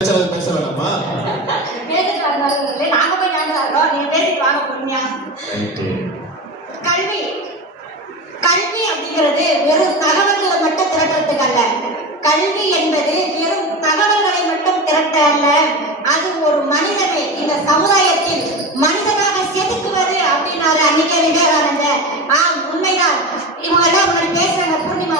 பேச வேணாமா? நாங்க போய் நீங்க பேசிட்டு வாங்க பொறுமையா. கல்வி கல்வி அப்படிங்கிறது வெறும் தகவல்களை மட்டும் திரட்டுறதுக்கு அல்ல. கல்வி என்பது வெறும் தகவல்களை மட்டும் திரட்ட அல்ல, அது ஒரு மனிதனை இந்த சமுதாயத்தில் மனிதனாக செதுக்குவது அப்படின்னாரு அன்னைக்கே விவேகானந்தர். உண்மைதான். இவங்க எல்லாம் முன்னாடி பேசுறாங்க, பூர்ணிமா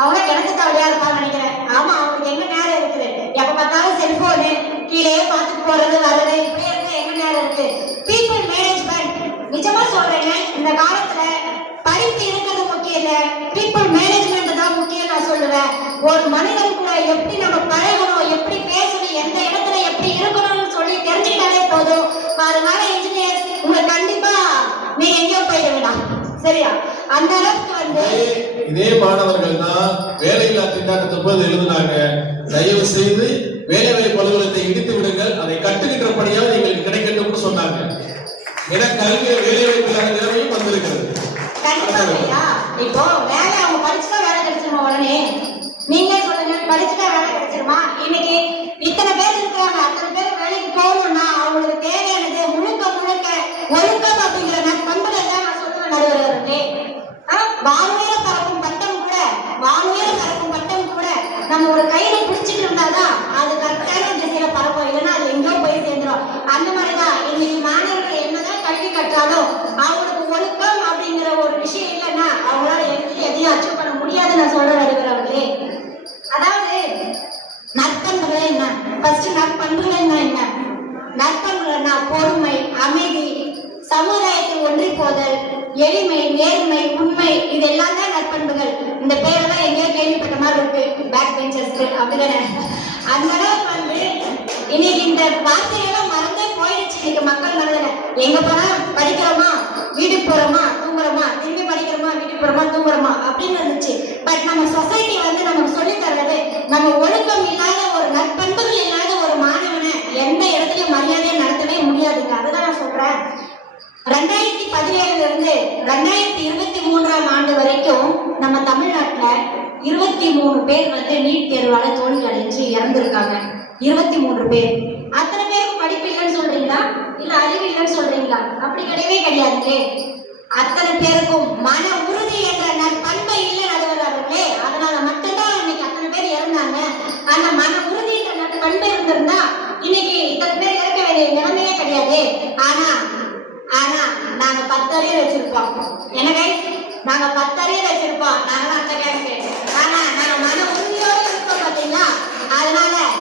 அவங்க கிணத்து தவளையா இருப்பாங்க நினைக்கிறேன். ஆமா, அவங்களுக்கு எங்க நேரம் இருக்குது? எப்ப பார்த்தாலும் செல்போனு, கீழே பார்த்துட்டு போறது வர்றது, இப்படியே இருக்கு. எங்க நேரம் இருக்கு? People management. நிஜமா சொல்றேங்க, இந்த காலத்துல படிப்பு இருக்கிறது முக்கியம் இல்ல, பீப்புள் மேனேஜ்மெண்ட் தான் முக்கியம் நான் சொல்லுவேன். ஒரு மனிதன் கூட எப்படி நம்ம பழகணும், எப்படி பேசணும், எந்த இடத்துல எப்படி இருக்கணும்னு சொல்லி தெரிஞ்சுக்கிட்டாலே போதும். அதனால இன்ஜினியர் உங்களை கண்டிப்பா நீங்க எங்கேயோ போயிட வேண்டாம், சரியா? அந்த அளவுக்கு இதே மாணவர்கள் தான் வேலையில்லா திண்டாட்டத்தை போது எழுதினாங்க, தயவு செய்து வேலை வாய்ப்பு அலுவலகத்தை இடித்து விடுங்கள், அதை கட்டுகின்ற பணியாவது எங்களுக்கு கிடைக்கட்டும்னு சொன்னாங்க. ஏன்னா கல்வியை வேலை வாய்ப்பு நிலைமையும் வந்திருக்கிறது. இப்போ வேலை அவங்க படிச்சுதான் வேலை கிடைச்சிருமா? உடனே நீங்க சொல்லுங்க, படிச்சுட்டா வேலை கிடைச்சிருமா? இன்னைக்கு இத்தனை பேர் இருக்கிறாங்க, அத்தனை பேர் வேலைக்கு போகணும்னா அவங்களுக்கு தேவையானது முழுக்க முழுக்க ஒழுக்கம் அப்படிங்கிற பண்புகள் தான் நான் சொல்லுவேன். நடுவர்களே, வானுயர பறக்கும் பட்டம் கூட, வானுயர பறக்கும் பட்டம் கூட நம்ம ஒரு கையில பிடிச்சிட்டு இருந்தாதான் அது கரெக்டான திசையில பறக்கும், இல்லைன்னா அது எங்கேயோ போய் சேர்ந்துடும். அந்த மாதிரிதான் இன்னைக்கு மாணவர்கள் என்னதான் கல்வி கற்றாலும் அவங்களுக்கு ஒழுக்கம் அப்படிங்கிற ஒரு விஷயம் இல்லைன்னா அவங்களால எதையும் அச்சீவ் பண்ண முடியாதுன்னு நான் சொல்றேன் நடுவர்களே. அதாவது நற்பண்புகள் என்ன? ஃபர்ஸ்ட் நற்பண்புகள் என்ன? நற்பண்புகள்னா பொறுமை, அமைதி, சமுதாயத்தில் ஒன்றி போதல், எளிமை, நேர்மை, உண்மை, இதெல்லாம் தான் நற்பண்புகள். இந்த பேரெல்லாம் எங்கேயோ கேள்விப்பட்ட மாதிரி இருக்கு, பேக் பெஞ்சர்ஸ்க்கு அப்படிதானே? அந்த அளவுக்கு இன்னைக்கு இந்த வார்த்தையெல்லாம் மறந்தே போயிடுச்சு. இன்னைக்கு மக்கள் மனதில் எங்க போனா படிக்கிறோமா, வீட்டுக்கு போறோமா, தூங்குறோமா, திரும்பி படிக்கிறோமா, வீட்டுக்கு போறோமா, தூங்குறோமா அப்படின்னு இருந்துச்சு. பட் நம்ம சொசைட்டி நமக்கு சொல்லி தர்றது, நம்ம ஒழுக்கம் இல்லாத ஒரு நற்பண்புகள் இல்லாத ஒரு மாணவனை எந்த இடத்துலயும் மரியாதையை நடத்தவே முடியாதுங்க. அதுதான் நான் சொல்றேன். 2017 இருந்து 2023 ஆண்டு வரைக்கும் நம்ம தமிழ்நாட்டுல 23 பேர் நீட் தேர்வால தோல்வி அடைஞ்சு இறந்திருக்காங்க. 23 பேர். அத்தனை பேருக்கு படிப்பு இல்லைன்னு சொல்றீங்களா, இல்ல அறிவு இல்லைன்னு சொல்றீங்களா? அப்படி கிடையவே கிடையாதுங்களே. அத்தனை பேருக்கும் மன உறுதி என்ற நற்பண்பை இல்லை நடுவர்களே. அதனால மட்டும்தான் இன்னைக்கு அத்தனை பேர் இறந்தாங்க. அந்த மன உறுதி என்ற நற்பண்பை இருந்திருந்தா இன்னைக்கு இத்தனை பேர் இறக்க வேண்டிய நிலைமையே கிடையாது. ஆனா நாங்க 10 அறிவு வச்சிருப்போம். எனவே நாங்க 10 அறிவு வச்சிருப்போம். நாங்க அந்த கேட்க, ஆனா நாங்க மன உறுதியோடு இருக்கோம் பாத்தீங்களா? அதனால